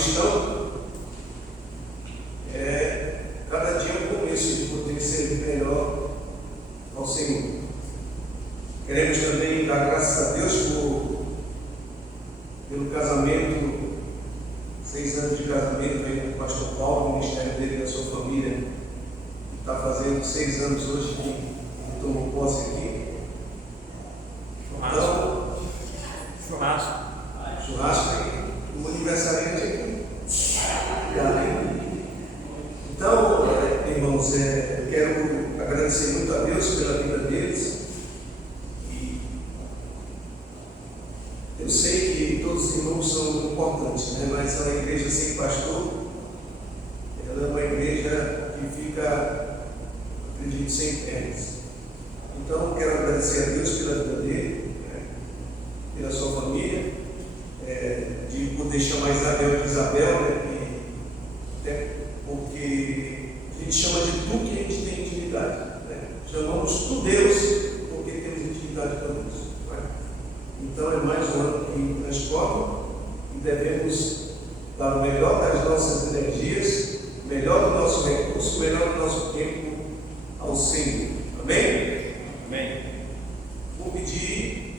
cristão, cada dia é um começo de poder servir melhor ao Senhor. Queremos também dar graças a Deus pelo casamento, 6 anos de casamento aí com o pastor Paulo, o ministério dele e da sua família. Está fazendo 6 anos hoje que tomou posse aqui. Então, churrasco aí, o aniversariante aqui. Então, irmãos, quero agradecer muito a Deus pela vida deles. E eu sei que todos os irmãos são importantes, né? Mas a igreja sem pastor, ela é uma igreja que fica, acredito, sem pernas. Então, quero agradecer a Deus pela vida dele, né? Pela sua família, de poder chamar Isabel de Isabel, né? Até porque a gente chama de tu que a gente tem intimidade, né? Chamamos tu Deus porque temos intimidade com Deus, né? Então é mais um ano que transcorre e devemos dar o melhor das nossas energias, o melhor do nosso recurso, o melhor do nosso tempo ao Senhor. Amém? Amém. Vou pedir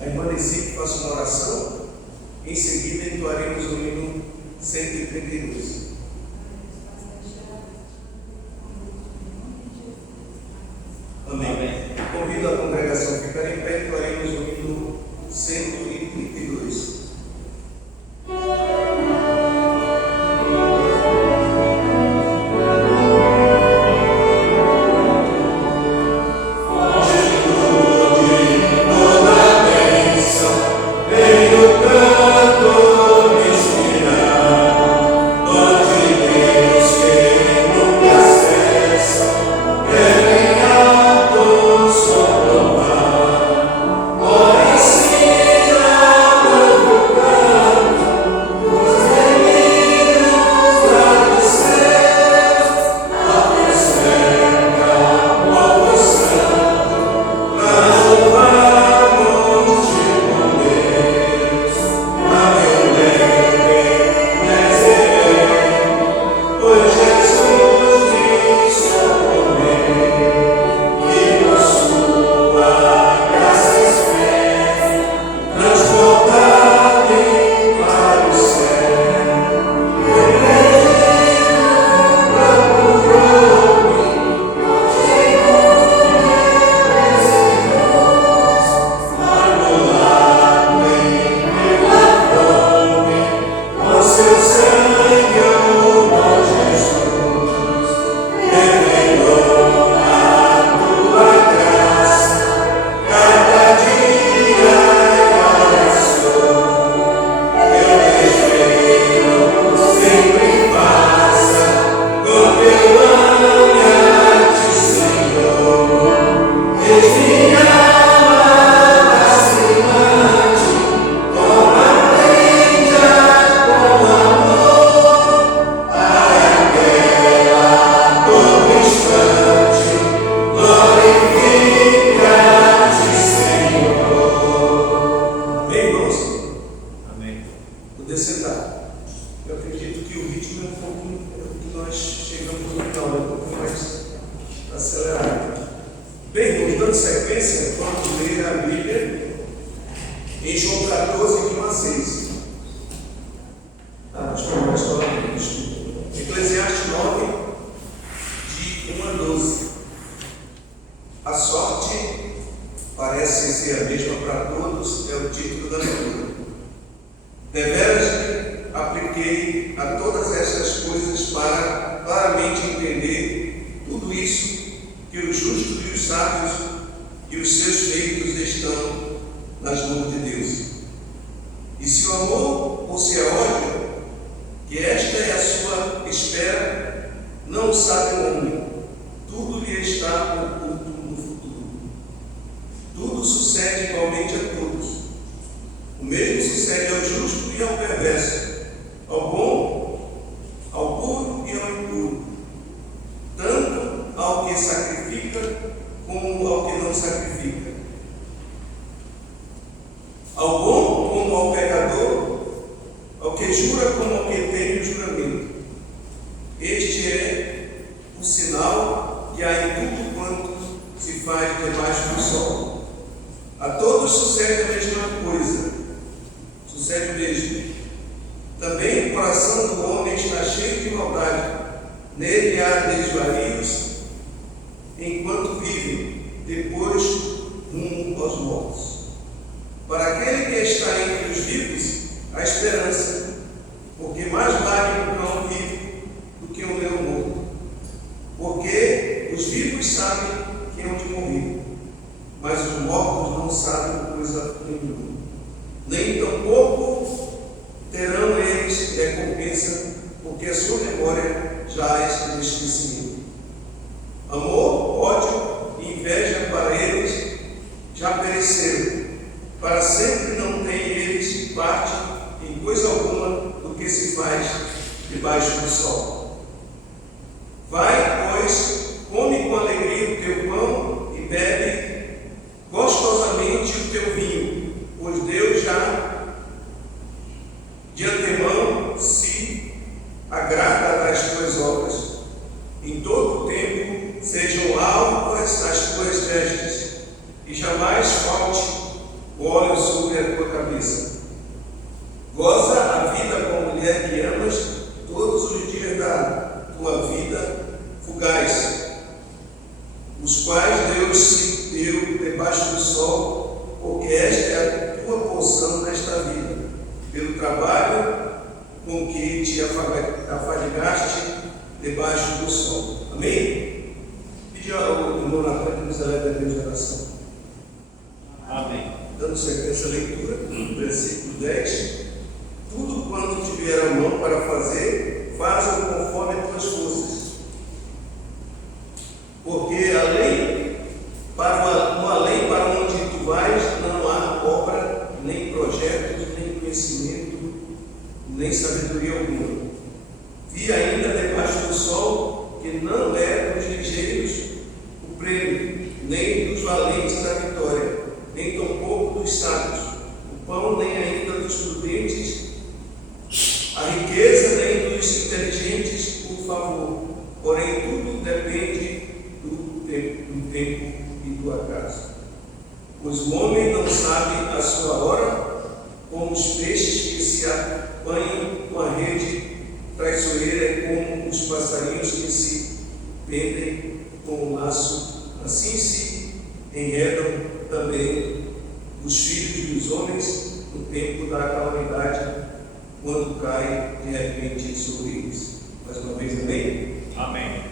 a irmã Nessi que faça uma oração. Em seguida entoaremos o hino 132. Amém. Convido a congregação a ficar em pé e entoaremos o hino 132. Ao bom como ao pecador, ao que porque jura como quem tem o juramento. Este é o sinal que há em tudo quanto se faz debaixo do sol. A todos sucede a mesma coisa, sucede o mesmo. Também o coração do homem está cheio de maldade, nele há desvarios, enquanto vive, depois rumo aos mortos. Para aquele que está entre os vivos, há esperança, porque mais vale um cão vivo do que um leão morto. Porque os vivos sabem que hão de morrer, mas os mortos não sabem coisa nenhuma. Nem tampouco terão eles recompensa, porque a sua memória já é esquecimento. Amor, ódio e inveja para eles já pereceram. Para sempre não têm eles parte em coisa alguma do que se faz debaixo do sol. Vai, pois, come com alegria o teu pão e bebe gostosamente o teu vinho, pois Deus já de antemão se agrada das tuas obras. Em todo o tempo sejam alvas as tuas vestes, e jamais falte o óleo sobre a tua cabeça. Goza a vida com a mulher que amas todos os dias da tua vida fugaz, os quais Deus se deu debaixo do sol, porque esta é a tua porção nesta vida, pelo trabalho com que te afadigaste debaixo do sol. Amém? Pedi ao irmão Natan que nos eleve a Deus de oração. Amém. Dando sequência à leitura, no versículo 10, tudo quanto tiver a mão para fazer, faça conforme as tuas forças. Porque no além para onde tu vais, não há obra, nem projetos, nem conhecimento, nem sabedoria alguma. Vi ainda debaixo do sol que não é dos ligeiros o prêmio, nem dos valentes a vitória, nem tampouco dos sábios, o pão nem ainda dos prudentes, a riqueza nem dos inteligentes o favor, porém tudo depende do tempo e do acaso. Pois o homem não sabe a sua hora, como os peixes que se apanham com a rede traiçoeira, é como os passarinhos que se prendem com o laço, assim se enredam também os filhos dos homens no tempo da calamidade, quando cai de repente sobre eles. Mais uma vez, amém? Amém.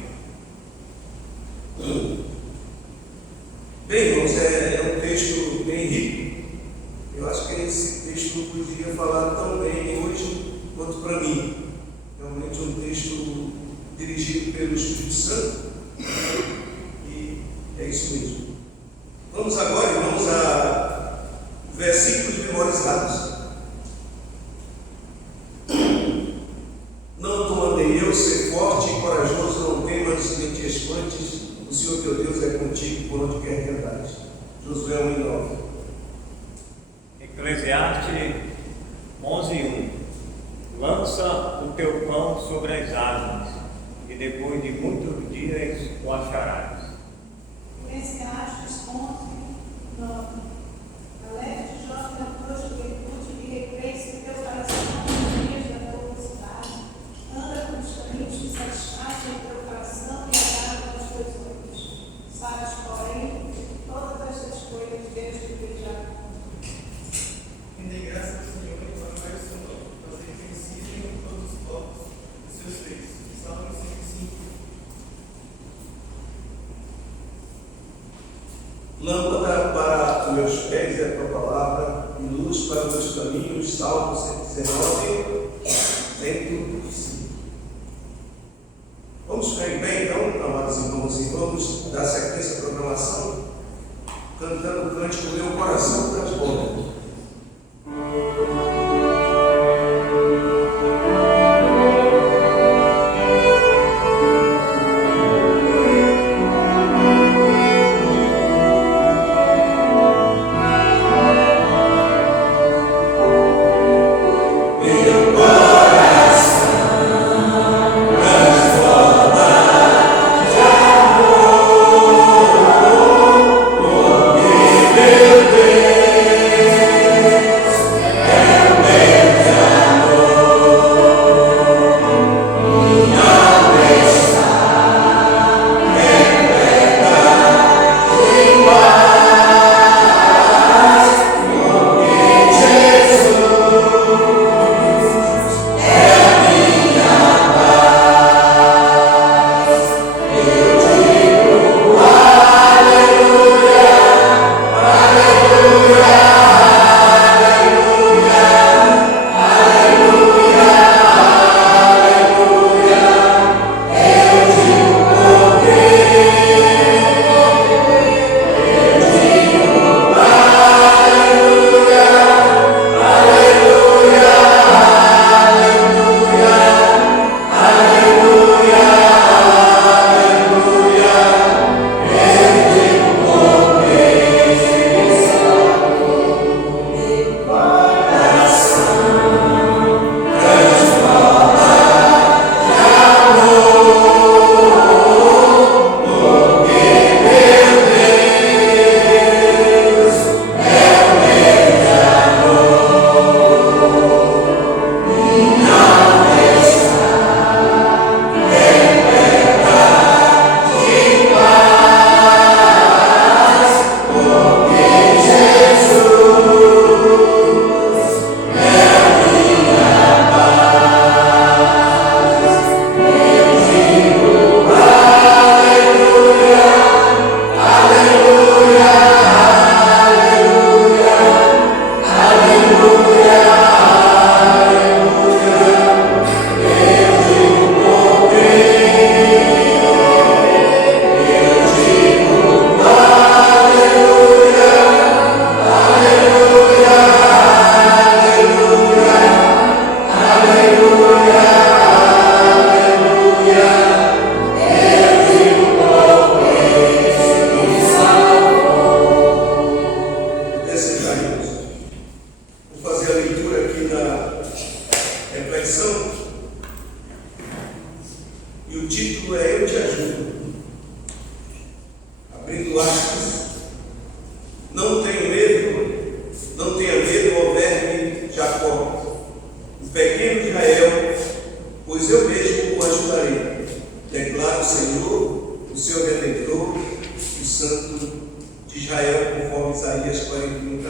Bem, irmãos, é um texto bem rico. Eu acho que esse texto não podia falar tão bem hoje quanto para mim. Realmente um texto dirigido pelo Espírito Santo, e é isso mesmo. Vamos agora, irmãos, a versículos memorizados. Não te mandei eu ser forte e corajoso, não temas nem te espantes, o Senhor teu Deus é contigo por onde quer que andares. Josué 1:9. Eclesiastes 11:1. Lança o teu pão sobre as águas, e depois de muitos dias o acharás. Eclesiastes 11:9. Alegre-te, jovem, na tua juventude, e recreia-se o teu coração nos dias da tua mocidade. Anda com os caminhos que satisfazem o teu coração e agrada aos teus olhos. Sabes, porém, que todas estas coisas Deus te pedirá. Rendei graças ao Senhor e clamai o seu nome, fazer conhecido em todos os povos os seus feitos. Salmo 105. Lâmpada para meus pés é a tua palavra, e luz para os meus caminhos. Salmo 119, 105. Vamos ficar em pé então, amados irmãos, e vamos dar sequência à programação, cantando o cântico Meu Coração Transborda. Meu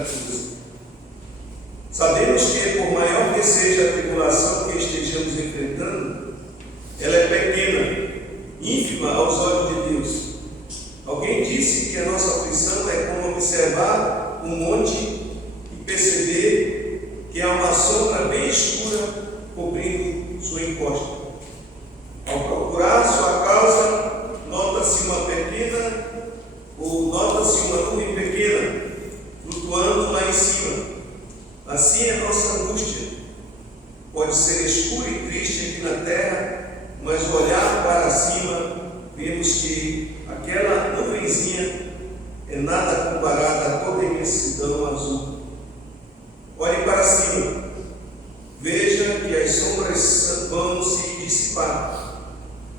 14. Sabemos que, por maior que seja a tribulação que estejamos enfrentando, ela é pequena, ínfima aos olhos de Deus. Alguém disse que a nossa aflição é como observar um monte e perceber que há uma sombra bem escura cobrindo sua encosta. Ao procurar sua causa, nota-se uma nuvem pequena, flutuando lá em cima. Assim é nossa angústia. Pode ser escura e triste aqui na terra, mas ao olhar para cima, vemos que aquela nuvenzinha é nada comparada a toda a imensidão azul. Olhe para cima, veja que as sombras vão se dissipar.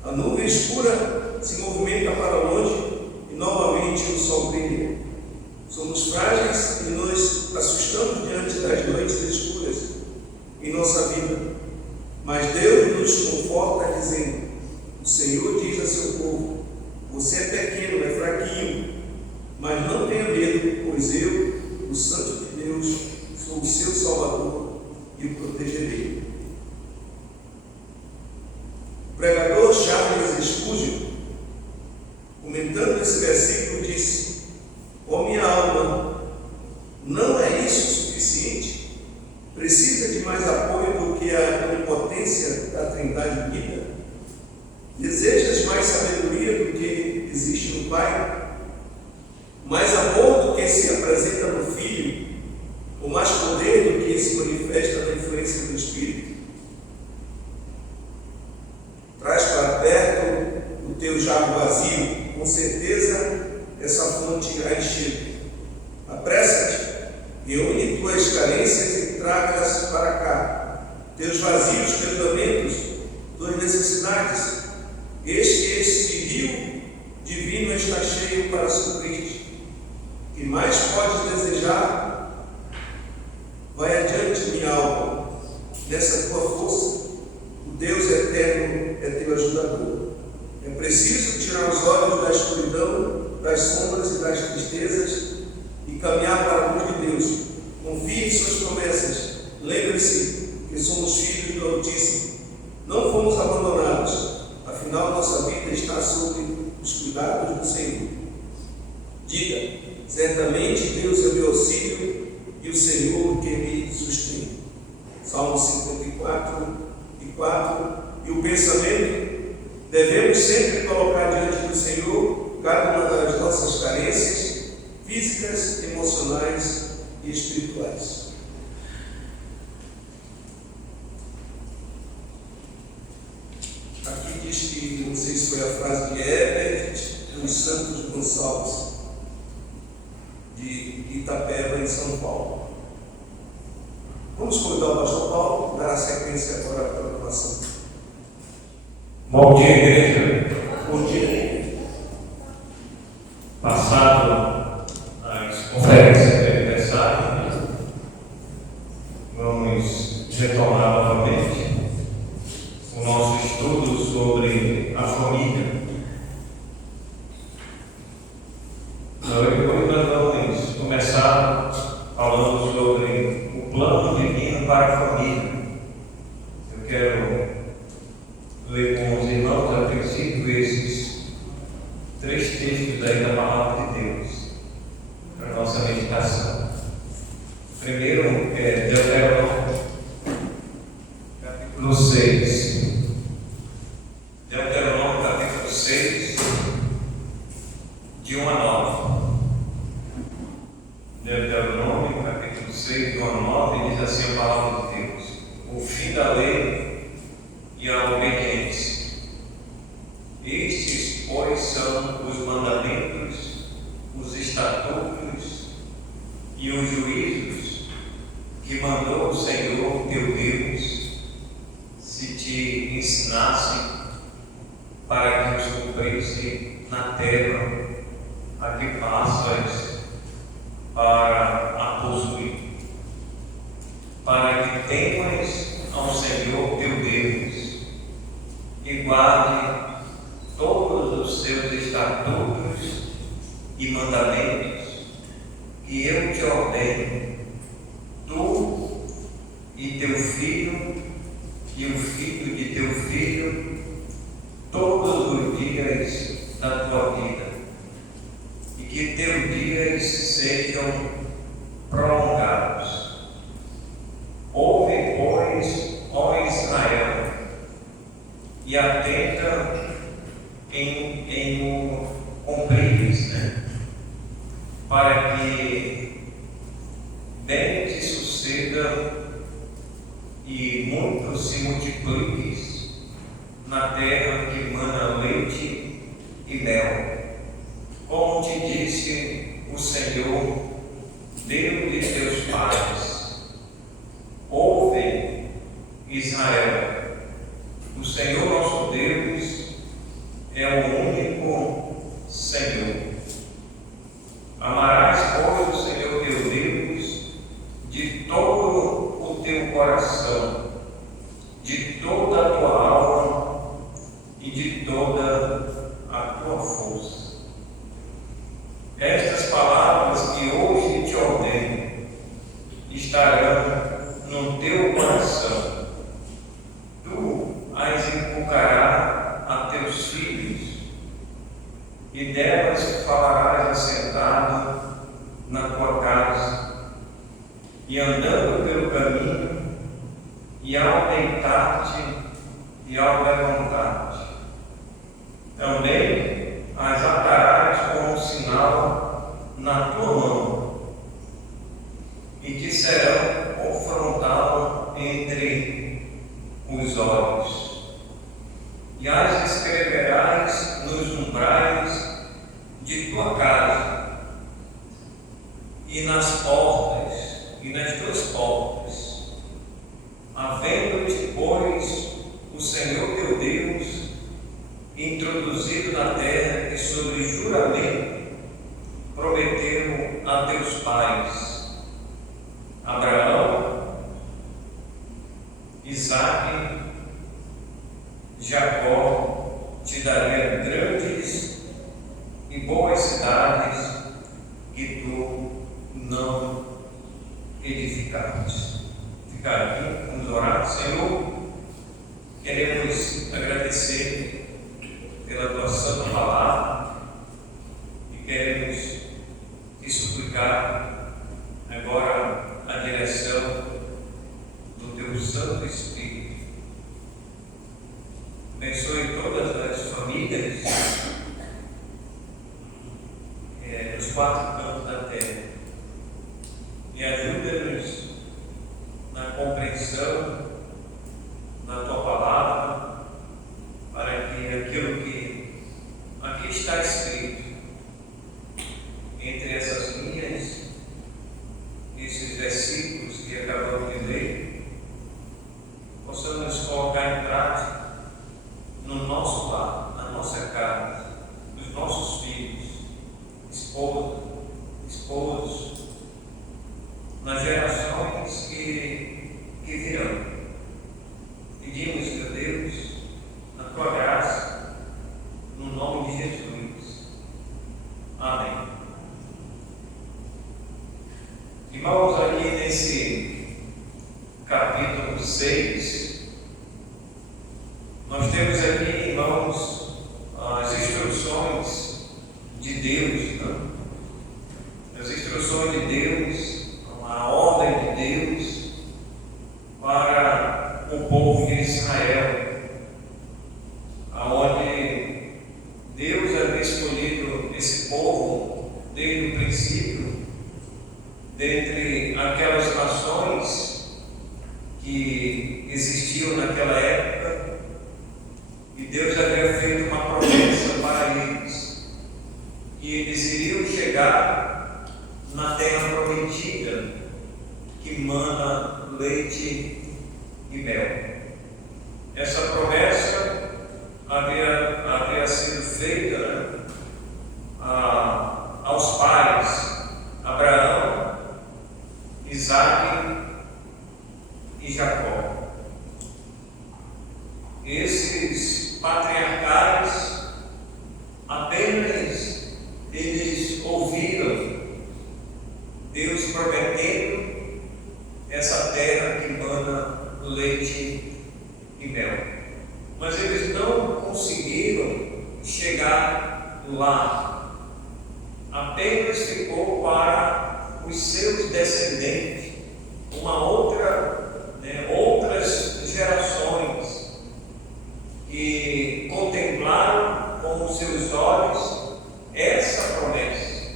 A nuvem escura se movimenta para longe e novamente o sol brilha. Somos frágeis e nos assustamos diante das noites escuras em nossa vida. Mas Deus nos conforta dizendo: o Senhor diz a seu povo: você é pequeno, é fraquinho, mas não tenha medo, pois eu, o Santo de Deus, sou o seu Salvador e o protegerei. O pregador Charles Spurgeon, comentando esse versículo, disse: ó minha alma, não é isso suficiente? Precisa de mais apoio do que a onipotência da Trindade unida? Desejas mais sabedoria do que existe no Pai? Mais amor do que se apresenta no Filho? Ou mais poder do que se manifesta na influência do Espírito? Traz para perto o teu jarro vazio, com certeza essa fonte irá encher. Apressa-te, reúne tuas carências e traga-as para cá. Teus vazios, teus lamentos, tuas necessidades. Eis que este rio divino está cheio para suprir-te. Que mais podes desejar? Vai adiante, minha alma, nessa tua força. O Deus eterno é teu ajudador. É preciso tirar os olhos da escuridão, das sombras e das tristezas e caminhar para a luz de Deus. Confie em suas promessas. Lembre-se que somos filhos do Altíssimo. Não fomos abandonados. Afinal, nossa vida está sob os cuidados do Senhor. Diga: certamente Deus é meu auxílio e o Senhor que me sustém. Salmo 54, 4. E o pensamento: devemos sempre colocar diante do Senhor cada uma das nossas carências físicas, emocionais e espirituais. Aqui diz que, não sei se foi a frase de Herbert dos Santos Gonçalves, de Itapeva, em São Paulo. Vamos convidar o pastor Paulo, dar a sequência agora à programação. Bom dia, igreja. Bom dia. Passado as conferências de aniversário, vamos retomar novamente o nosso estudo sobre a família. Hoje nós vamos começar falando sobre o plano divino para a família. Eu quero ler com os irmãos a princípio esses 3 textos aí da palavra de Deus para a nossa meditação. Primeiro é Deuteronômio, capítulo 6. Deuteronômio, capítulo 6, de 1 a 9. Deuteronômio, capítulo 6, de 1 a 9, diz assim a palavra de Deus: o fim da lei e a obediência. Estes, pois, são os mandamentos, os estatutos e os juízos que mandou o Senhor teu Deus, se te ensinassem, para que os cumprisse na terra a que passas para a possuir, para que temas ao Senhor teu Deus e guarde todos os seus estatutos e mandamentos que eu te ordeno e teu filho, e o filho de teu filho, todos os dias da tua vida, e que teus dias sejam prolongados. Ouve, pois, ó Israel, e atenta em o cumprires, para que bem te suceda e muito se multipliques na terra que mana leite e mel, como te disse o Senhor, Deus de teus pais. Ouve, Israel, o Senhor nosso Deus é o único Senhor. Amarás, pois, o Senhor teu Deus de todo o teu coração, de toda a tua alma e de toda a tua força. Estas palavras que hoje te ordeno estarão no teu coração. Tu as inculcarás a teus filhos, e delas falarás assentado na tua casa, e andando pelo caminho, e ao deitar-te e ao levantar-te. Também as atarás como sinal na tua mão, e te serão por frontal entre os olhos. E as escreverás nos umbrais de tua casa, e nas portas, e nas tuas portas, havendo-te, pois, o Senhor teu Deus introduzido na terra que sob juramento prometeu a teus pais, Abraão, Isaque, Jacó, te daria grandes e boas cidades que tu não edificaste. Ficar aqui, vamos orar. Senhor, queremos agradecer pela tua santa palavra e queremos te suplicar agora a direção do teu Santo Espírito. Abençoe todas as famílias dos quatro cantos da terra e ajuda-nos na compreensão da tua palavra, para que aquilo que aqui está escrito entre essas linhas, esses versículos que acabamos de ler, possamos colocar em prática no nosso lar, na nossa casa, nos nossos filhos, esposos, nas gerações que virão. Pedimos, meu Deus, a tua graça, no nome de Jesus. Amém. Irmãos, aqui nesse capítulo 6, nós temos aqui, irmãos, as instruções de Deus, não? As instruções de Deus, a ordem de Deus para o povo de Israel, aonde Deus havia escolhido esse povo desde o princípio, dentre aquelas nações que existiam naquela época, e Deus havia feito uma promessa para eles, que eles iriam chegar na terra prometida, que mana leite e mel. Essa promessa havia sido feita aos pais Abraão, Isaque e Jacó. Esses patriarcais apenas eles ouviram Deus prometendo essa terra que mana outras gerações que contemplaram com os seus olhos essa promessa.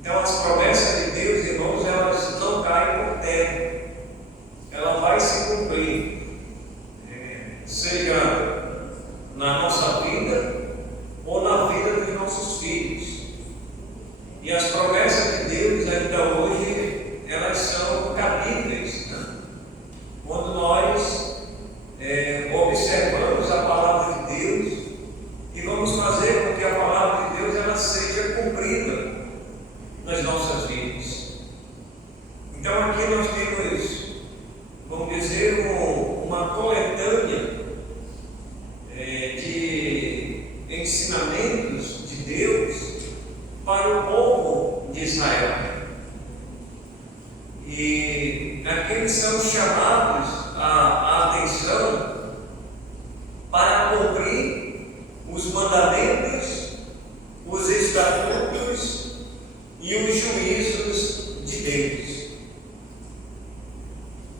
Então, as promessas de Deus, irmãos, elas não caem por terra, ela vai se cumprir, seja na nossa vida ou na vida dos nossos filhos. E as promessas de Deus, ainda hoje, elas são cabíveis, né? Quando nós observamos a palavra de Deus e vamos fazer com que a palavra de Deus ela seja cumprida nas nossas vidas. Então aqui nós temos, vamos dizer, uma coletânea de ensinamentos de Deus para o povo de Israel. E aqueles são chamados a atenção para cumprir os mandamentos, os estatutos e os juízos de Deus.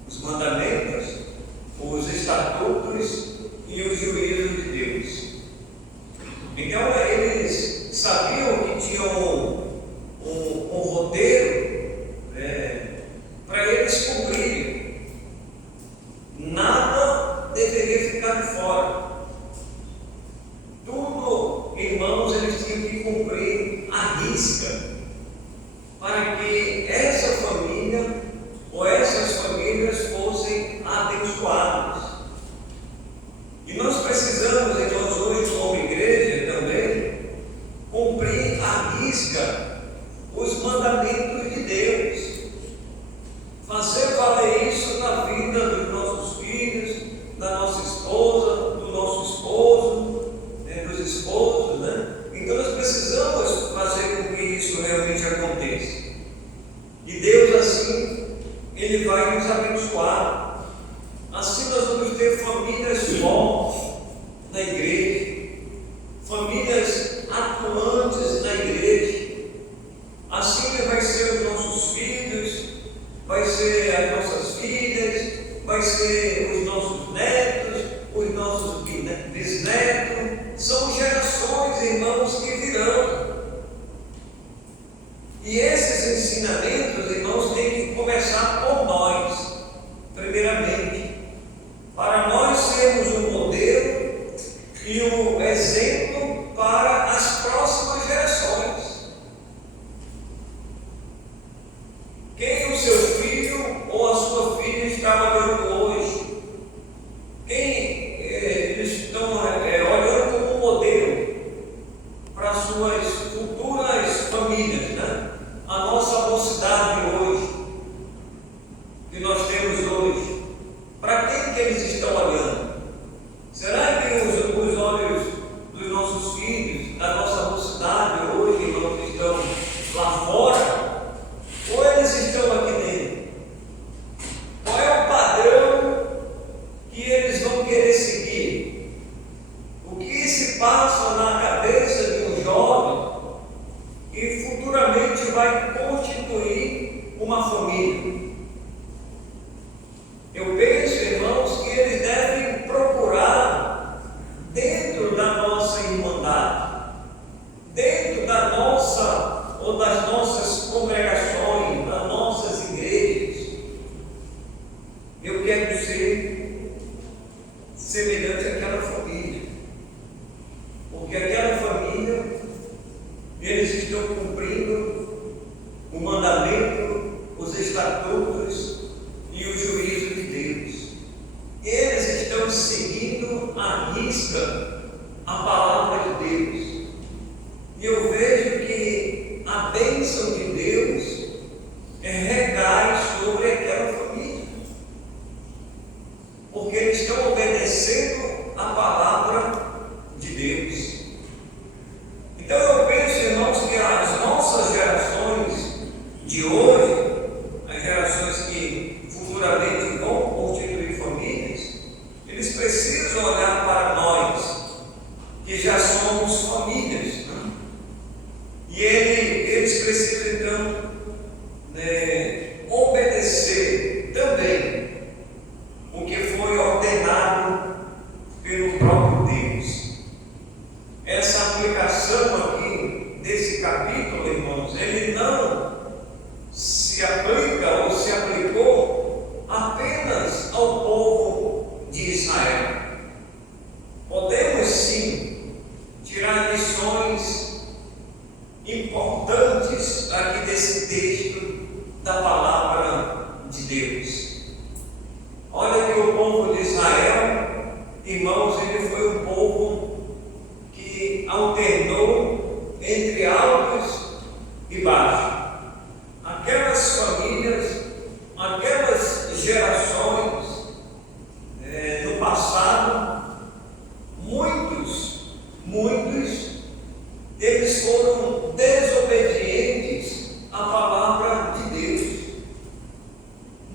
Os mandamentos, os estatutos e os juízos de Deus. Então eles sabiam que tinham um roteiro para eles cumprirem. Nada deveria ficar de fora. Tudo, irmãos, eles tinham que cumprir à risca, para que essa família ou essas famílias fossem abençoadas. E nós precisamos, irmãos, hoje como igreja também, cumprir à risca os mandamentos de Deus. Fazer valer isso na vida dos nossos filhos, da nossa esposa, do nosso esposo, dos esposos, né? Então nós precisamos fazer com que isso realmente aconteça. E Deus assim, Ele vai nos abençoar. Assim nós vamos ter famílias fortes na igreja, famílias atuantes na igreja. Assim vai ser os nossos filhos, vai ser as nossas filhas, vai ser os nossos netos, os nossos bisnetos. São gerações, irmãos, que virão. E esses ensinamentos, irmãos, têm que começar por nós, primeiramente, para nós sermos o modelo e o exemplo para as próximas gerações. Quem o seu filho ou a sua filha está olhando hoje? Quem eles estão olhando como modelo para as suas futuras famílias, né? A nossa mocidade hoje, que nós temos hoje, para quem que eles estão olhando? Será que os olhos dos nossos filhos, da nossa mocidade hoje, irmãos, estão lá fora? Ou eles estão aqui dentro? Qual é o padrão que eles vão querer seguir? O que se passa na cabeça de um jovem que futuramente vai constituir uma família? Eu penso, irmãos, que eles devem procurar dentro da nossa irmandade, dentro da nossa ou das nossas congregações, das nossas igrejas. Eu quero ser semelhante àquela família, porque aquela família, eles estão cumprindo o mandamento, os estatutos e o juízo de Deus.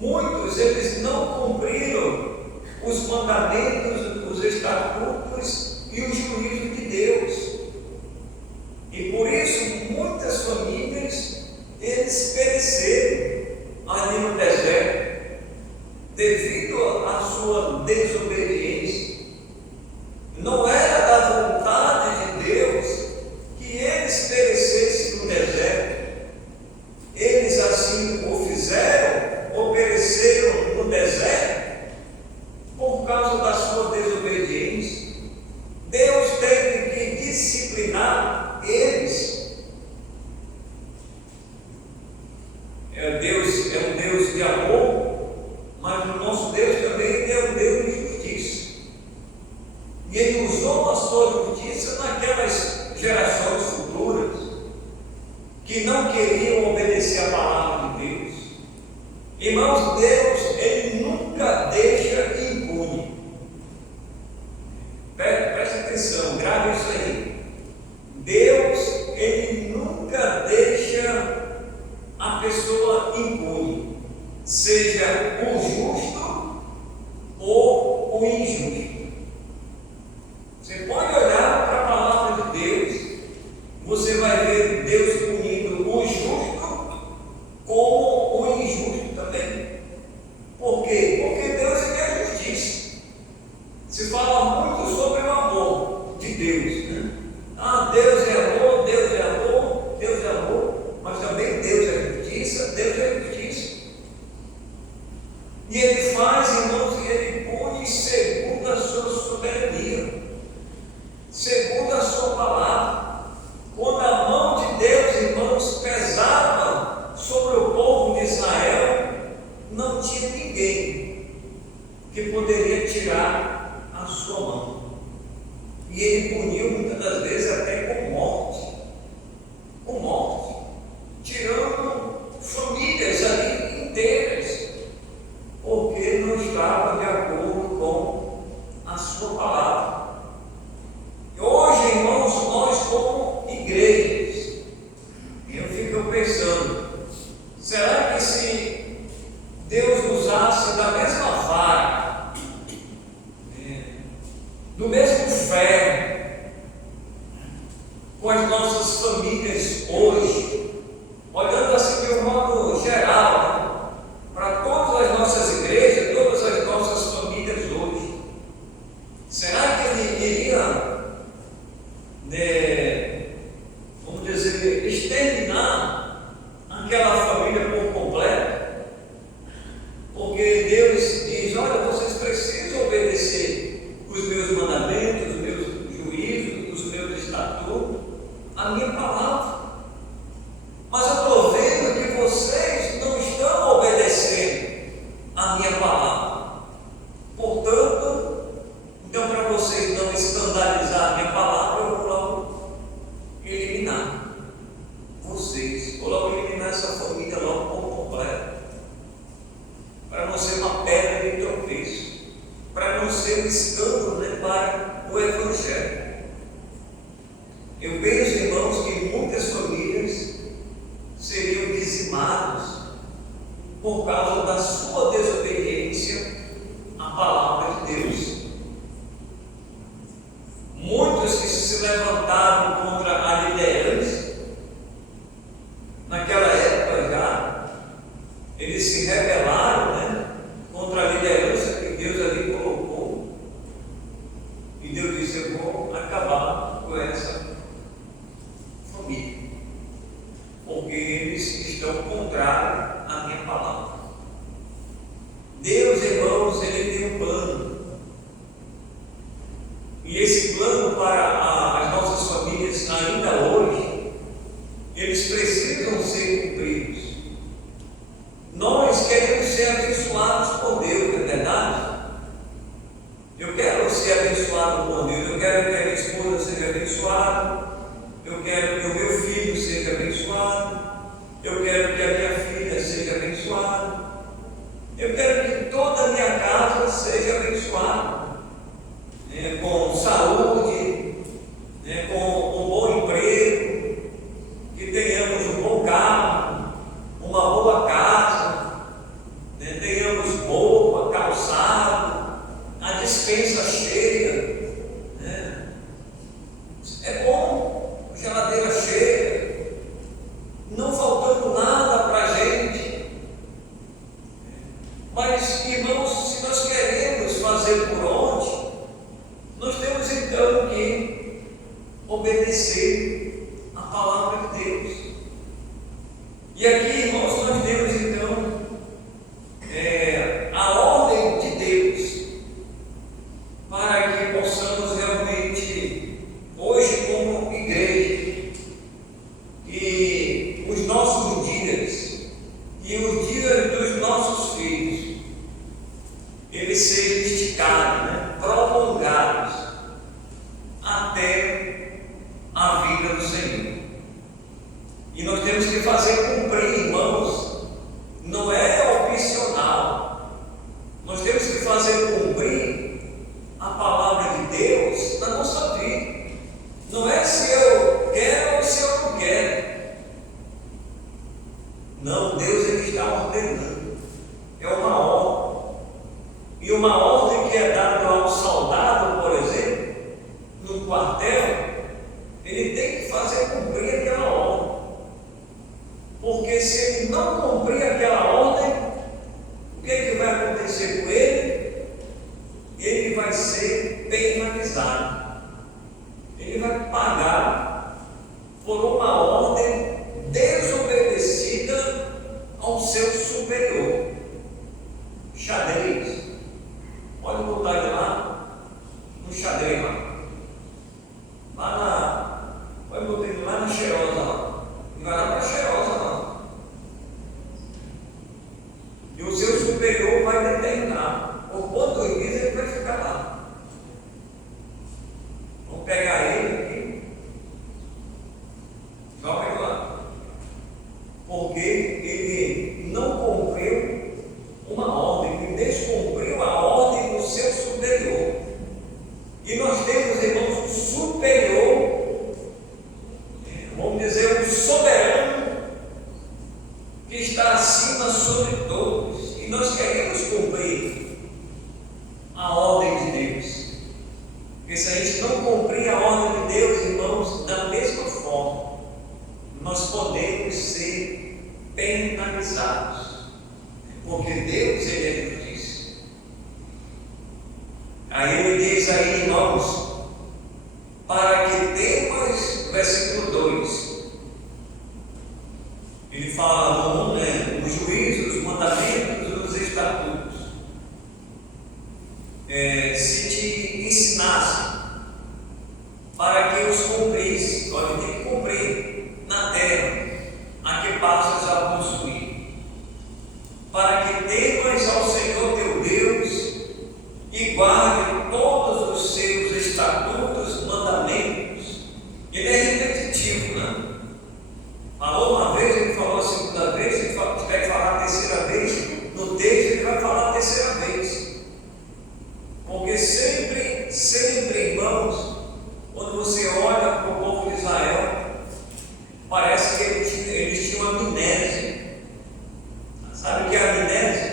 muitos eles não cumpriram os mandamentos, os estatutos e os juízos de Deus. E por isso muitas famílias eles pereceram ali no deserto, devido à sua desobediência. Não era da vontade de Deus que eles perecessem no deserto. Eles assim o fizeram, ou pereceram no deserto, por causa da sua desobediência. Deus teve que disciplinar eles. Deus é um Deus de amor, mas o nosso Deus também é um Deus de justiça. E Ele usou a sua justiça naquelas gerações futuras que não queriam obedecer a palavra de Deus. Irmãos, Deus, Ele nunca deixa impune. Preste atenção, grave isso aí. Deus, Ele nunca deixa a pessoa impune, seja o justo ou o injusto. Você pode olhar para a palavra de Deus, você vai ver Deus punindo o justo como o injusto também. Por quê? Porque Deus é justiça. Se fala muito sobre o amor de Deus, né? Deus é amor, Deus é amor, Deus é amor, mas também Deus é justiça, Deus é justiça. E Ele faz, irmãos, e Ele pune segundo a sua soberania, segundo a sua palavra. Quando a mão de Deus, irmãos, pesava sobre o povo de Israel, não tinha ninguém que poderia tirar a sua mão. E Ele puniu muitas das vezes até com morte, tirando famílias ali inteiras, porque não estava de acordo com a sua palavra. E hoje, irmãos, nós como igrejas, eu fico pensando, será que se Deus usasse da mesma vara, do mesmo ferro, com as nossas famílias hoje, olhando assim de um modo geral, para todas as nossas igrejas, todas as nossas famílias hoje, será que Ele iria, vamos dizer, exterminar aquela família por completo? Porque Deus diz: olha, vocês precisam obedecer os meus mandamentos, os meus juízos, os meus estatutos, a minha palavra. Mas eu estou vendo que vocês não estão obedecendo a minha palavra. Portanto, então, para vocês não escandalizar a minha palavra, eu vou logo eliminar vocês. Vou logo eliminar essa família logo por completo, para não ser uma pedra de tropeço, para não ser um escândalo, né, para o Evangelho. Eu penso, irmãos, que muitas famílias seriam dizimadas por causa da sua desobediência à palavra de Deus. Muitos que se levantaram contra a liderança, naquela época já, eles se rebelaram, né, contra a liderança que Deus ali colocou. E Deus disse: eu vou acabar com essa família, porque eles estão contrários à minha palavra. Deus, irmãos, Ele tem um plano. E esse plano para as nossas famílias ainda hoje, eles precisam ser cumpridos. Nós queremos ser abençoados por Deus, não é verdade? Eu quero ser abençoado por Deus, eu quero que a minha esposa seja abençoada, eu quero que o meu filho seja abençoado, eu quero que a minha filha seja abençoada, eu quero que toda a minha casa seja abençoada, com saúde, com um bom emprego, que tenhamos um bom carro, uma boa casa, tenhamos fazer por onde, nós temos então que obedecer a palavra de Deus. E aqui, irmãos, nós temos então a ordem de Deus para que possamos realmente, hoje como igreja, e os nossos dias e os dias dos nossos filhos, eles sejam esticados, né? Prolongados até a vida do Senhor. E nós temos que fazer cumprir, irmãos, não é opcional. Nós temos que fazer cumprir a palavra de Deus na nossa vida. Não é se eu quero ou se eu não quero. Não, Deus ele está ordenando. É uma ordem. E uma ordem que é dada ao soldado, por exemplo, no quartel, ele tem que fazer cumprir aquela ordem. Porque se ele não cumprir aquela ordem, o que vai acontecer com ele? Ele vai ser penalizado. Ele vai pagar por uma ordem desobedecida ao seu superior. Xadrez. Pode botar ele lá no xadrez lá. Pode botar ele lá na cheirosa lá. Não vai lá para a cheirosa lá. E o seu superior vai determinar por quantos dias ele vai ficar lá. Vamos pegar ele aqui. Joga ele lá. Porque ele não cumpriu uma ordem, ele descumpriu a ordem do seu superior. E nós temos, irmãos, um superior, vamos dizer, um soberano, que está acima sobre todos. E nós queremos cumprir a ordem de Deus. Porque se a gente não cumprir a ordem de Deus, irmãos, da mesma forma, nós podemos ser penalizados. Porque Deus, ele é justiça. Aí ele diz aí, irmãos, para que temas, versículo 2, ele fala os juízos, os mandamentos, os estatutos. Se te ensinassem para que os cumprisse, olha, tem que cumprir na terra a que passas a possuir, para que temas ao Senhor teu Deus e guarde todos os seus estatutos, mandamentos. Ele é repetitivo, né? Falou uma vez, ele falou a segunda vez, ele vai falar a terceira vez, no texto ele vai falar a terceira vez. Porque sempre, irmãos, quando você olha para o povo de Israel, parece que eles tinham amnésia. Sabe o que é amnésia?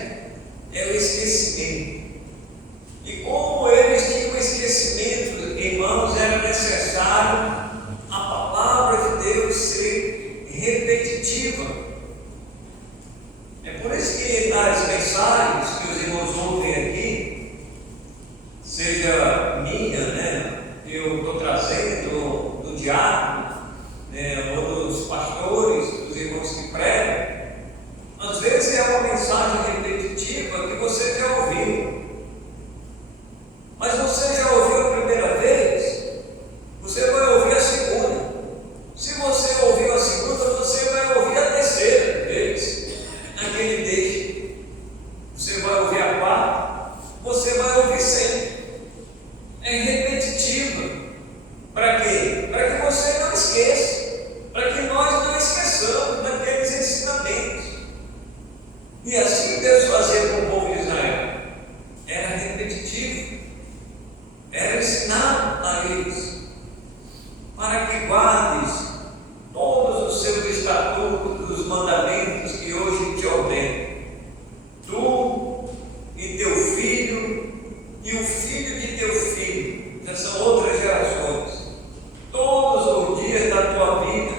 É o esquecimento. E como eles tinham esquecimento, irmãos, era necessário a palavra de Deus ser repetitiva. É por isso que nas mensagens que os irmãos ouvem aqui, seja minha, né, que eu estou trazendo, do diácono, ou dos pastores, dos irmãos que pregam, às vezes é uma mensagem repetitiva que você já ouviu. Mas você já ouviu a primeira vez, você vai ouvir a segunda. Se você ouviu a segunda, você vai ouvir a terceira vez naquele texto. Você vai ouvir a quarta, você vai ouvir sempre. É repetitiva. Para quê? Para que você não esqueça, para que nós não esqueçamos daqueles ensinamentos. E assim Deus fazia com o povo de Israel. Era repetitivo. Era ensinado a eles, para que guardes todos os seus estatutos, os mandamentos que hoje te ordeno, tu e teu filho e o filho de teu filho, já são outras gerações, todos os dias da tua vida,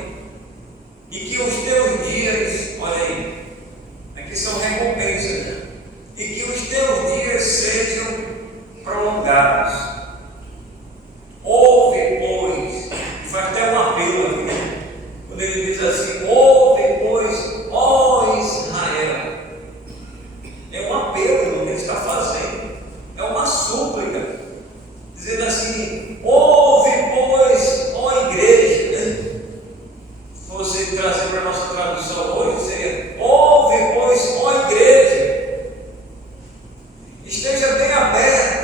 e que os teus dias, olha aí, aqui são recompensas, e que os teus dias sejam prolongadas. Ouve, pois, faz até um apelo aqui, né? Quando ele diz assim: ouve, pois, ó Israel. É um apelo que ele está fazendo, é uma súplica, dizendo assim: ouve, pois, ó igreja, né? Se você trazer para a nossa tradução hoje, seria: ouve, pois, ó igreja, esteja bem aberto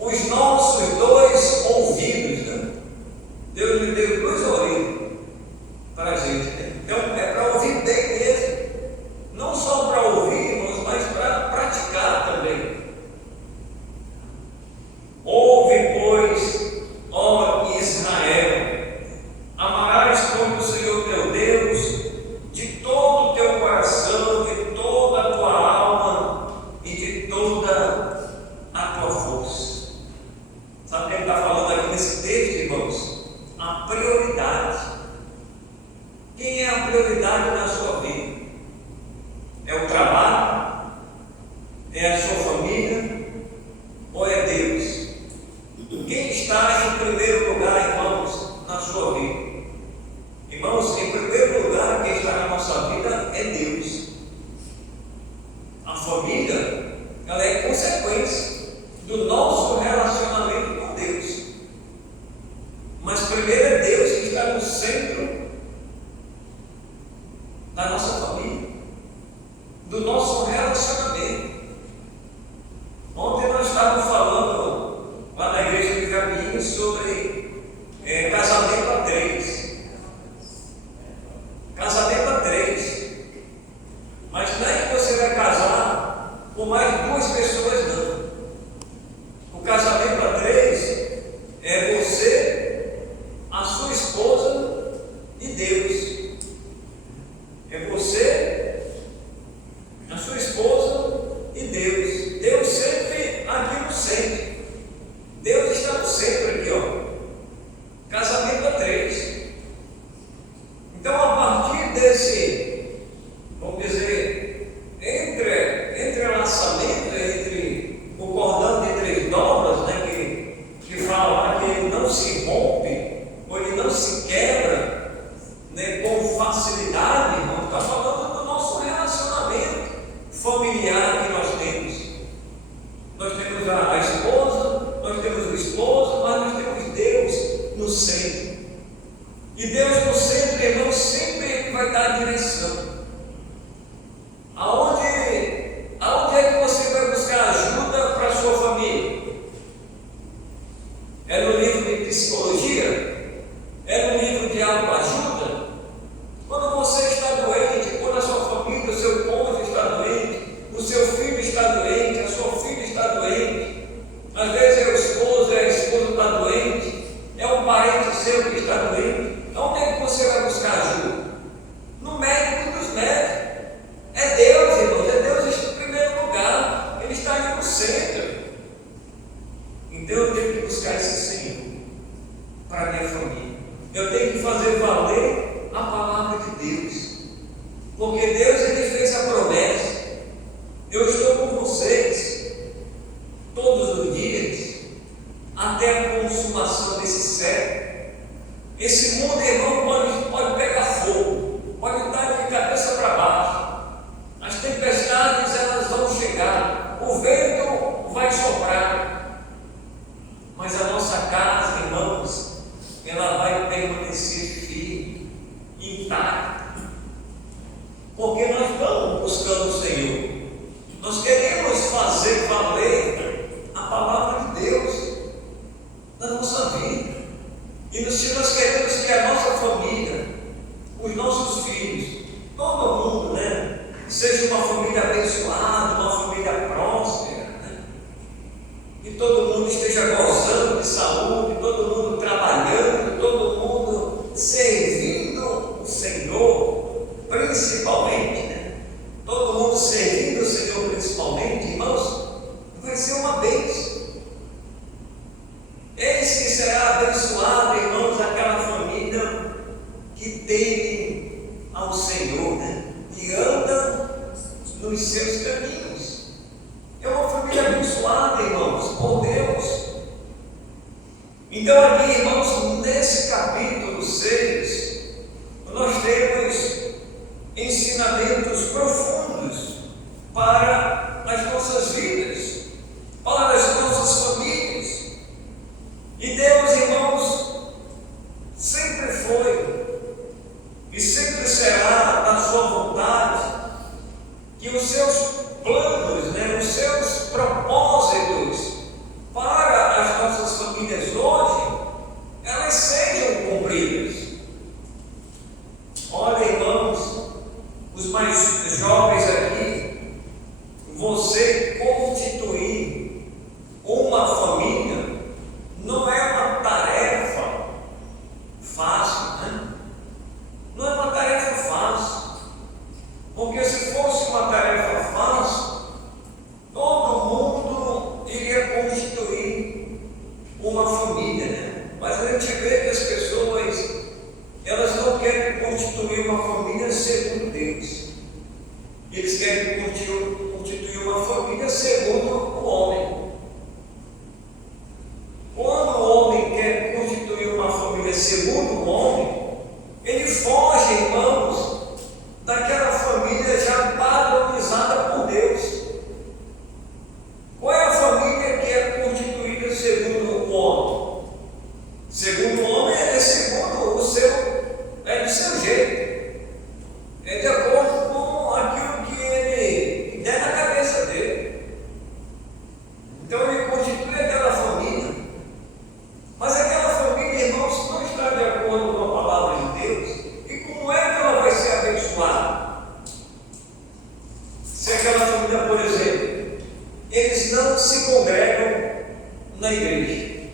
os nossos dois ouvidos, né? Deus me deu duas orelhas para a gente, né? Então é para ouvir bem mesmo, não só para ouvir, mas para praticar também. Ouve, pois, ó Israel, amarás, pois, o Senhor teu Deus de todo o teu coração, de toda a tua alma e de toda a tua força. Sabe o que ele está falando aqui nesse texto, irmãos? A prioridade. Quem é a prioridade na sua vida? É o trabalho? É a sua família? Ou é Deus? Quem está em primeiro lugar, irmãos, na sua vida? Irmãos, em primeiro lugar, quem está na nossa vida é Deus. A família, ela é consequência do nosso relacionamento com Deus. Mas primeiro é Deus que está no centro da nossa família, do nosso relacionamento. Ontem nós estávamos falando lá na igreja de Caminhos sobre casamento a três. Casamento a três. Mas não é que você vai casar com mais duas pessoas, não. O casamento a três é você, a sua esposa e Deus. É você, a sua esposa e Deus. Deus sempre aqui no centro. Deus está no centro aqui, ó. Casamento a três. Então, a partir desse, vamos dizer, entrelaçamento entre o cordão de três dobras, né, que fala lá que ele não se rompe, ou ele não se quebra, né, com facilidade, irmão. Está falando do nosso relacionamento familiar que nós temos. Nós temos a esposa, nós temos o esposo, mas nós temos Deus no centro. E Deus no centro, irmão, sempre Ele vai dar a direção. Aonde é que você vai buscar ajuda para a sua família? É no livro de psicologia? É no livro de autoajuda? Quando você está doente, quando a sua família, o seu cônjuge está doente, o seu filho está doente, a sua filha está doente, às vezes é o esposo, a esposa está doente, é um parente seu que está doente, onde é que você vai buscar ajuda? No médico dos médicos. É Deus, irmãos, é Deus em primeiro lugar, Ele está ali no centro. Então eu tenho que buscar esse Senhor para a minha família. Eu tenho que fazer valer a palavra de Deus, porque Deus, Ele fez a promessa: eu estou com vocês todos os dias, até a consumação desse século. Esse mundo, irmão, pode pegar fogo, pode estar de cabeça para baixo, as tempestades elas vão chegar, o vento vai soprar, mas a nossa casa, irmãos, ela vai permanecer firme, intacta, porque nós vamos buscando o Senhor. Nós queremos fazer valer a palavra de Deus na nossa vida. E se nós queremos que a nossa família, os nossos filhos, todo mundo, né, seja uma família abençoada, uma família próspera, né, e todo mundo esteja gozando de saúde, todo mundo trabalhando, todo mundo servindo o Senhor, principalmente, né, todo mundo servindo o Senhor principalmente, irmãos, vai ser uma bênção. Eis que será abençoada, irmãos, aquela família que teme ao Senhor, né? Que anda nos seus caminhos. É uma família abençoada, irmãos, por Deus. Então, aqui, irmãos, nesse capítulo 6, nós temos ensinamentos profundos para as nossas vidas, para as nossas famílias. E Deus, irmãos, sempre foi e sempre será da sua vontade que os seus planos, os seus propósitos para as nossas famílias hoje, elas sejam cumpridas. Olha, irmãos, os mais jovens aqui, você constituir uma família não é uma tarefa fácil, né? Não é uma tarefa fácil, porque se fosse uma tarefa fácil, todo mundo iria constituir uma família, né? Mas a gente vê que as pessoas, elas não querem constituir uma família segundo Deus. Eles querem constituir uma família segundo o homem. Quando o homem quer constituir uma família segundo o homem, ele foge, irmãos, daquela família já padronizada por Deus. Qual é a família que é constituída segundo o homem? Segundo o homem é segundo o seu, do seu jeito, é de acordo com aquilo que ele der na cabeça dele. Então ele constitui aquela família, mas aquela família, irmãos, não está de acordo com a palavra de Deus. E como é que ela vai ser abençoada? Se aquela família, por exemplo, eles não se congregam na igreja,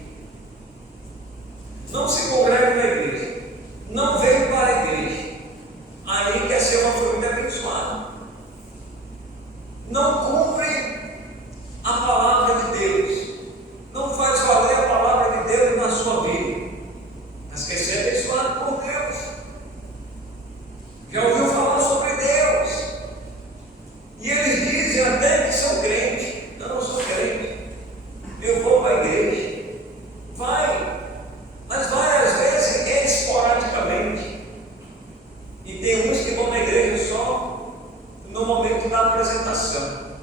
não se congregam na igreja, não veio para a igreja, aí quer ser uma família abençoada, não cumpre a palavra de Deus, não faz valer a palavra de Deus na sua vida, mas quer ser abençoado por Deus. Já ouviu falar sobre Deus? E eles dizem até que são crentes. Não, eu sou crente, eu vou para a igreja. Vai, mas vai às vezes esporadicamente. E tem uns que vão na igreja só no momento da apresentação.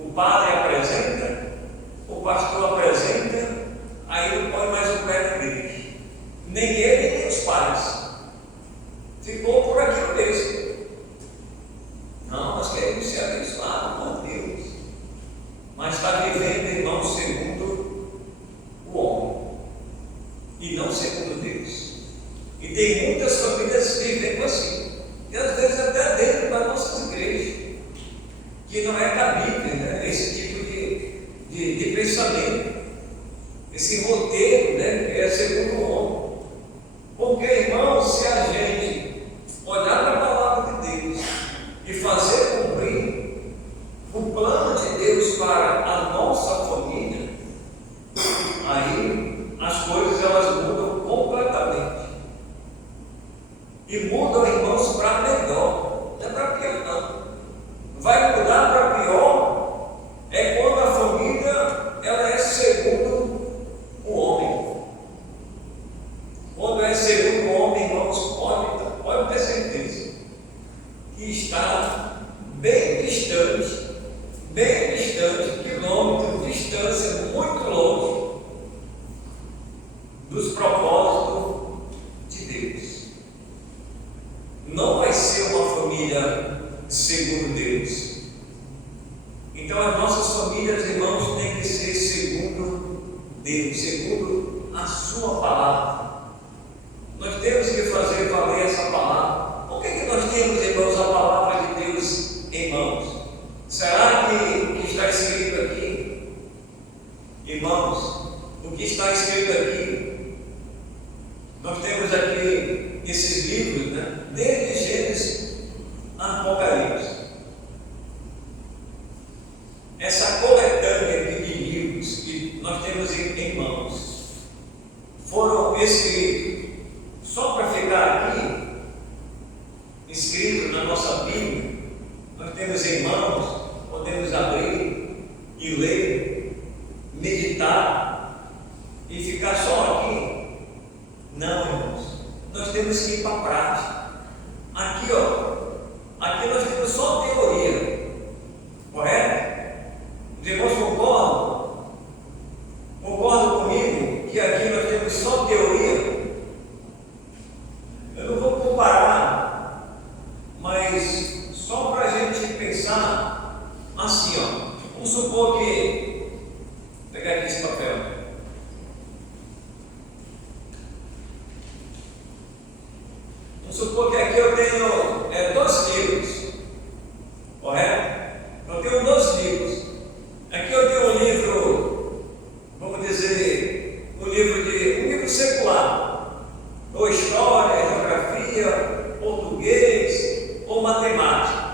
O padre apresenta, o pastor apresenta, aí não põe mais o pé na igreja. Nem ele, nem os pais. Ficou por aquilo mesmo. Não, nós queremos ser abençoados por Deus, mas está vivendo, irmão, segundo o homem e não segundo Deus. E tem muitas famílias vivendo assim, e às vezes até dentro das nossas igrejas, que não é cabível, né? Esse tipo de pensamento, esse roteiro, né? Que é segundo o homem. Porque, irmão, se a gente olhar para a palavra de Deus e fazer cumprir o plano de Deus para a nossa família, aí as coisas elas mudam completamente. E mudam, irmãos, para melhor, não é para pior não. Vai mudar para pior é quando a família ela é segundo o homem. Quando é segundo o homem, irmãos, pode ter certeza que está bem distante, quilômetros de distância, muito longe dos propósitos de Deus. Não vai ser uma família segundo Deus. Então as nossas famílias, irmãos, têm que ser segundo Deus, segundo a sua palavra. Nós temos que fazer valer essa palavra. Por que nós temos, irmãos, a palavra de Deus em mãos? Será que o que está escrito aqui, irmãos, o que está escrito aqui, nós temos aqui esses livros, né? Desde Gênesis a Apocalipse. Essa coletânea de livros que nós temos em mãos foram escritos só para ficar aqui, escrito na nossa Bíblia. Nós temos em mãos pensar assim, ó. Vamos supor que, vou pegar aqui esse papel. Vamos supor que aqui eu tenho 2 livros, correto? Eu tenho 2 livros. Aqui eu tenho um livro, vamos dizer, um livro secular, ou história, geografia, português, ou matemática.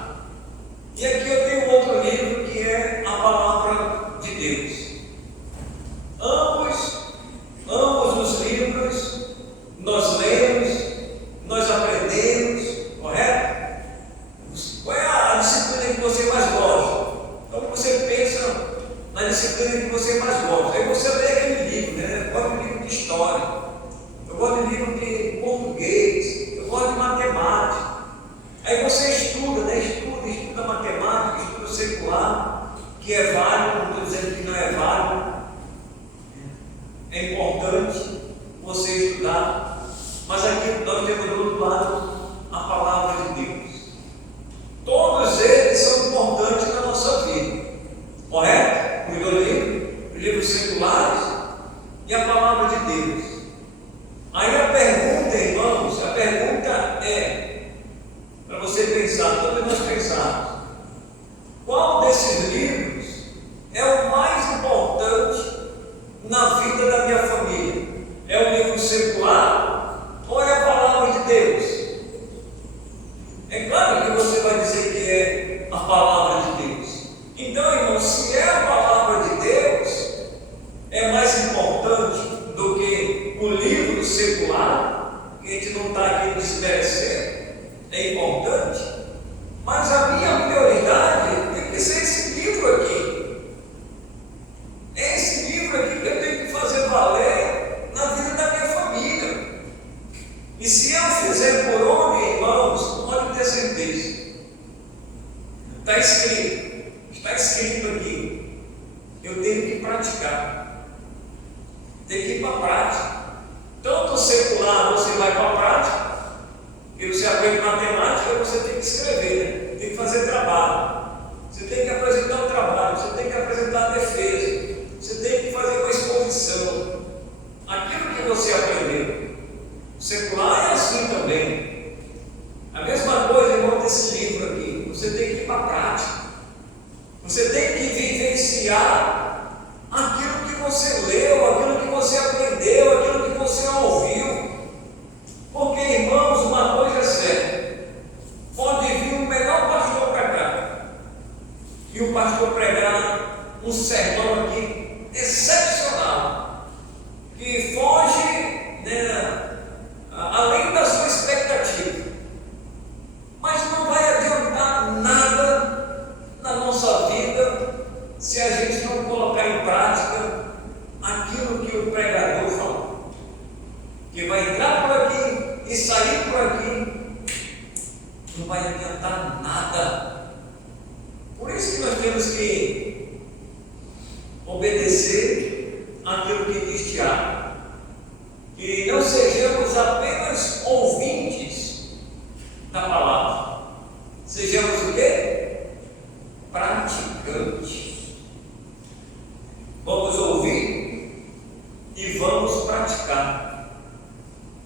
E aqui eu tenho outro livro que é a palavra de Deus. Ambos os livros nós lemos, nós aprendemos, correto? Qual é a disciplina que você mais gosta? Então você pensa na disciplina que você mais gosta. Aí você lê aquele livro, né? Eu gosto de livro de história, eu gosto de livro de português, eu gosto de matemática. Aí você estuda, né? Estuda matemática, estuda secular, que é válido, não estou dizendo que não é válido. É importante você estudar, mas aqui nós temos do outro lado a palavra de Deus. Todos eles são importantes na nossa vida, correto? Os livros seculares e a palavra de Deus. Aí a pergunta, irmãos, é para você pensar, todos nós pensarmos, qual desses livros é o mais importante na vida da minha família? É o livro secular ou é a palavra de Deus? É claro que você vai dizer que é a palavra de Deus. Então, irmão, se é a palavra de Deus, é mais importante do que o livro secular, que a gente não está aqui desmerecendo, é importante, mas a minha prioridade tem que ser esse livro aqui. É esse livro aqui que eu tenho que fazer valer na vida da minha família. E se eu fizer por onde, irmãos, pode ter certeza. Está escrito aqui. Eu tenho que praticar. Tem que ir para a prática. Tanto o secular você vai para a prática, e você aprende matemática, você tem que escrever, né? Tem que fazer trabalho. Você tem que apresentar o trabalho, você tem que apresentar a defesa, você tem que fazer uma exposição. Aquilo que você aprendeu. O secular é assim também. A mesma coisa, irmão, desse livro aqui. Você tem que ir para a prática. Você tem que vivenciar aquilo que você leu, aquilo que você aprendeu, aquilo que você ouviu. Porque, irmãos, uma coisa é certa: pode vir o melhor pastor para cá, e o pastor pregar um sermão aqui excepcional, que foge, né, além da sua expectativa, mas não vai adiantar nada na nossa vida se a gente não colocar em prática aquilo que o pregador falou. Que vai entrar por aqui e sair por aqui, não vai adiantar nada. Por isso que nós temos que obedecer aquilo que diz Tiago, que não sejamos apenas ouvintes da palavra, sejamos o quê? Praticantes. Vamos ouvir e vamos praticar.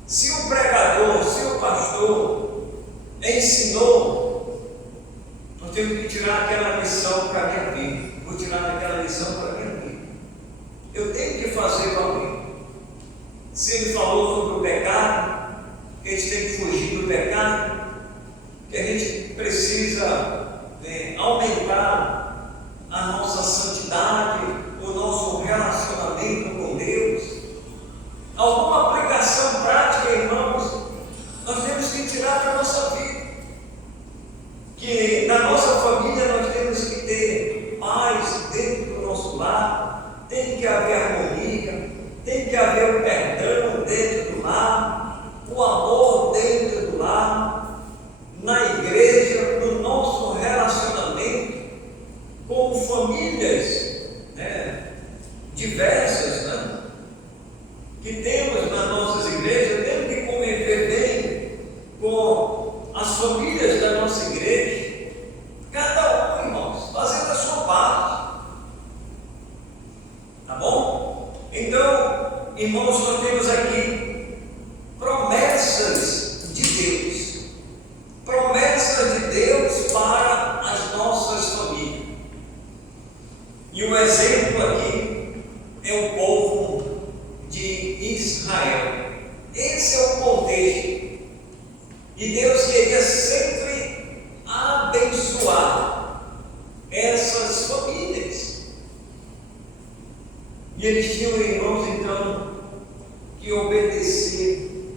Se o pregador, se o pastor ensinou, nós temos que tirar aquela lição para a minha vida. Vou tirar aquela lição para a minha vida. Eu tenho que fazer valer. Se ele falou sobre o pecado, que a gente tem que fugir do pecado, que a gente precisa aumentar a nossa santidade, o nosso relacionamento com Deus. Alguma aplicação prática, irmãos, nós temos que tirar para a nossa vida. Que na nossa família nós temos que ter paz dentro do nosso lar, tem que haver harmonia, tem que haver o perdão dentro do lar, o amor dentro do lar, na igreja, no nosso relacionamento. irmãos, nós temos aqui promessas de Deus. Promessas de Deus para as nossas famílias. E o exemplo aqui é o povo de Israel. Esse é o contexto. E Deus queria sempre abençoar essas famílias. E eles tinham, irmãos, então, que obedecer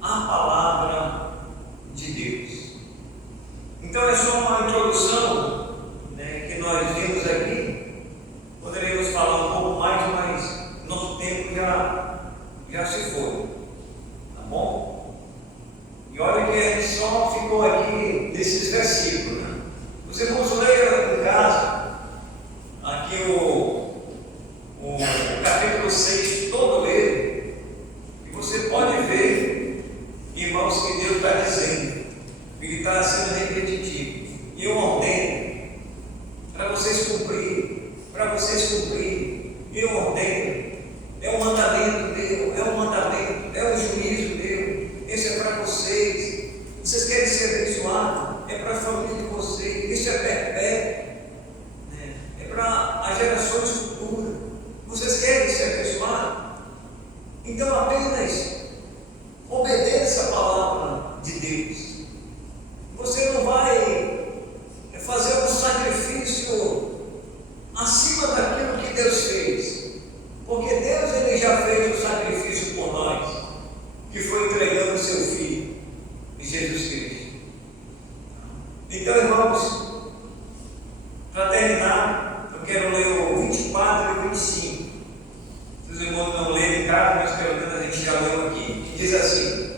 a palavra de Deus. Então é só uma introdução, né, que nós vimos aqui. Poderíamos falar um pouco mais, mas nosso tempo já se foi. Tá bom? E olha que a gente só ficou aqui nesses versículos, né? Os irmãos leiam em casa aqui o capítulo 6 todo ele, e você pode ver, irmãos, que Deus está dizendo, ele está sendo repetitivo. E eu ordeno para vocês cumprir, eu ordeno. É um mandamento meu, é um juízo meu. Esse é para vocês. Vocês querem ser abençoados? É para a família de vocês. Isso é perpétuo, né? É para as gerações futuras. Vocês querem ser abençoados? Então apenas obedeça a palavra de Deus. Você não vai fazer um sacrifício acima daquilo que Deus fez, porque Deus ele já fez o sacrifício por nós, que foi entregando o seu Filho, Jesus Cristo. Então, irmãos, para terminar, eu quero ler o 24 e 25. Se os irmãos não lerem em casa, mas pelo menos a gente já leu aqui. Diz assim: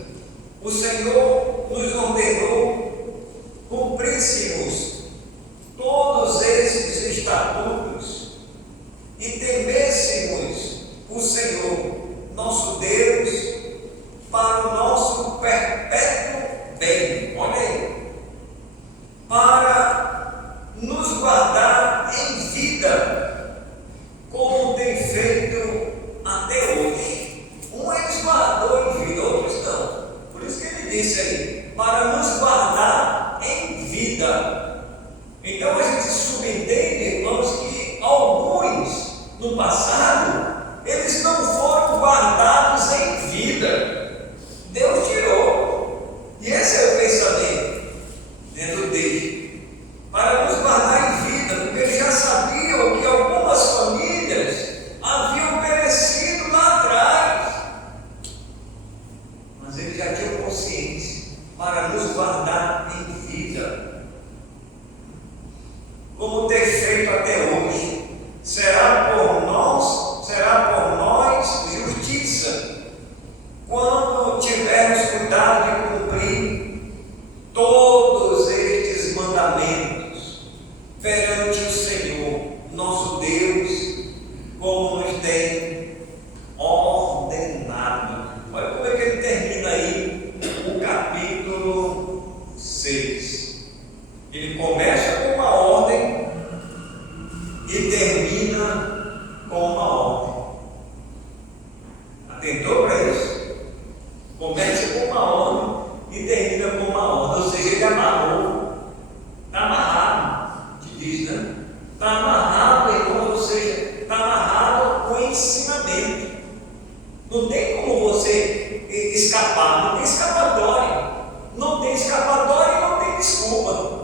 o Senhor nos ordenou cumpríssemos todos esses estatutos e temêssemos o Senhor, nosso Deus, para o nosso perpétuo bem. Olha aí. Para nos guardar em vida, como tem feito até hoje. Um eles guardou em vida, outros não. Por isso que ele disse aí, para nos guardar em vida. Então a gente subentende, irmãos, que alguns no passado, eles não foram guardados em vida. Deus tirou. E esse é o pensamento dentro dele, para nos guardar em vida, porque eles já sabiam que algumas famílias haviam perecido lá atrás, mas eles já tinham consciência para nos guardar em vida, como ter feito até hoje. Será por nós justiça, quando tivermos cuidado de cumprir todos estes mandamentos perante o Senhor, nosso Deus, como nos tem ordenado. Olha como é que ele termina aí o capítulo 6. Ele começa com uma ordem e termina com uma ordem. Atentou para isso? Começa com uma ordem e termina com uma ordem. Ou seja, ele amarrou. Está amarrado, te diz, né? Está amarrado, irmão, ou seja, está amarrado com o ensinamento. Não tem como você escapar, não tem escapatória. Não tem escapatória e não tem desculpa.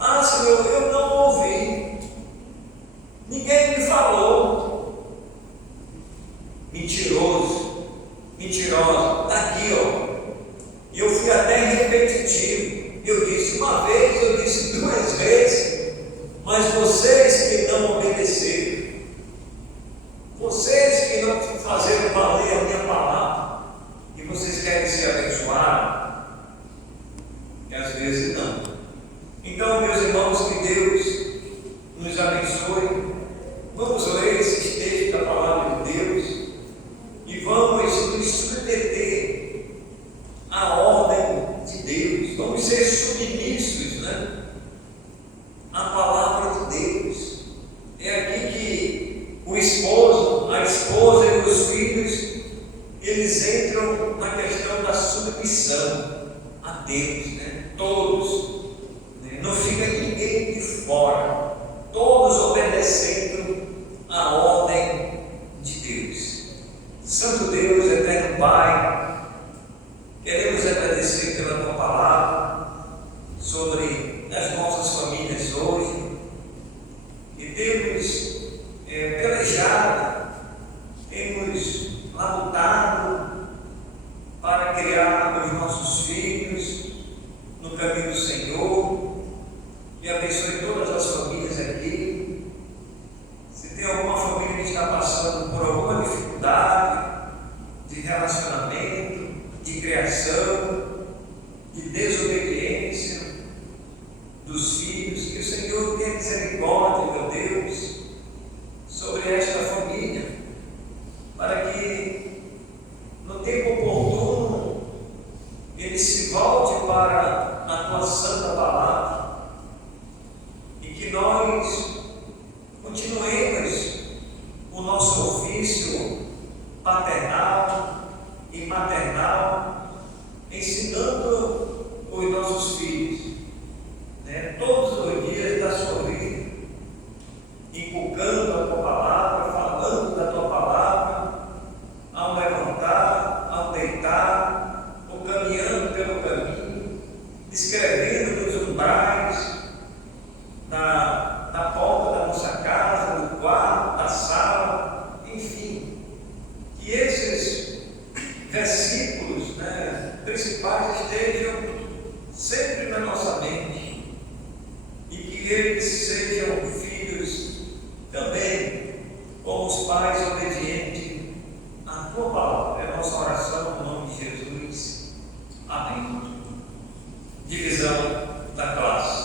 Ah, Senhor, eu não ouvi. Ninguém me falou. Mentiroso, mentirosa. Está aqui, ó. Eu fui até repetitivo. Eu disse uma vez, eu disse 2 vezes. Mas vocês que não obedeceram, vocês que não fizeram valer a minha palavra, e vocês querem ser abençoados, e às vezes não. Então, meus irmãos, que Deus nos abençoe. Vamos ler esses textos da palavra de Deus e vamos nos submeter à ordem de Deus. Vamos ser submissos, né, à palavra de Deus. É aqui que Israel, todos obedecendo a ordem de Deus. Santo Deus, eterno Pai, queremos agradecer pela tua palavra sobre as nossas famílias hoje, que temos pelejado, temos labutado para criar os nossos filhos no caminho do Senhor, e abençoe todas as famílias aqui. Se tem alguma família que está passando por alguma dificuldade de relacionamento, de criação, de desobediência dos filhos, que o Senhor tenha misericórdia, meu Deus, sobre esta família, para que no tempo oportuno ele se volte para a tua santa palavra, e que nós continuemos o nosso ofício paternal e maternal, ensinando os nossos filhos, todos os dias da sua vida, inculcando a tua palavra, falando da tua palavra, ao levantar, ao deitar, ou caminhando pelo caminho, escrevendo nos umbrais da porta da nossa casa, do quarto, da sala, enfim, que esses versículos principais estejam sempre na nossa mente, e que eles sejam filhos também, como os pais obedientes à tua palavra. É a nossa oração no nome de Jesus. Amém. Divisão da classe.